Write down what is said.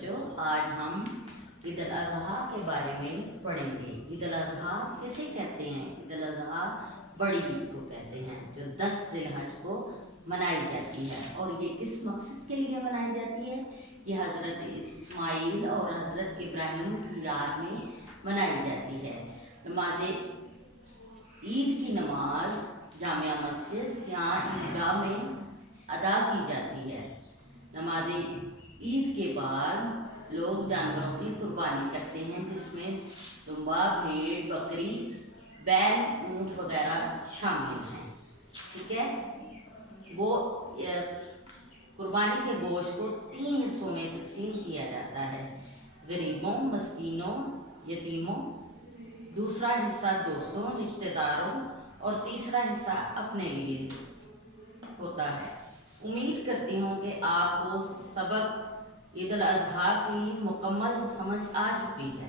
बच्चों, आज हम ईद अल अज़हा के बारे में पढ़ेंगे। ईद अल अज़हा किसे कहते हैं? ईद अल अज़हा बड़ी ईद को कहते हैं, जो 10 ज़िलहज को मनाई जाती है। और ये किस मकसद के लिए मनाई जाती है? ये हज़रत इस्माइल और हज़रत इब्राहिम की याद में मनाई जाती है। नमाज ईद की नमाज जामिया मस्जिद या ईदगाह में अदा की जाती है। नमाज ईद के बाद लोग जानवरों की कुर्बानी करते हैं, जिसमें दुम्बा, भेड़, बकरी, बैल, ऊँट वगैरह शामिल हैं। ठीक है, वो कुर्बानी के गोश्त को 3 हिस्सों में तकसीम किया जाता है: गरीबों, मस्कीनों, यतीमों, दूसरा हिस्सा दोस्तों, रिश्तेदारों, और तीसरा हिस्सा अपने लिए होता है। उम्मीद करती हूँ कि आपको सबक ईद अल अज़हा की मुकम्मल समझ आ चुकी है।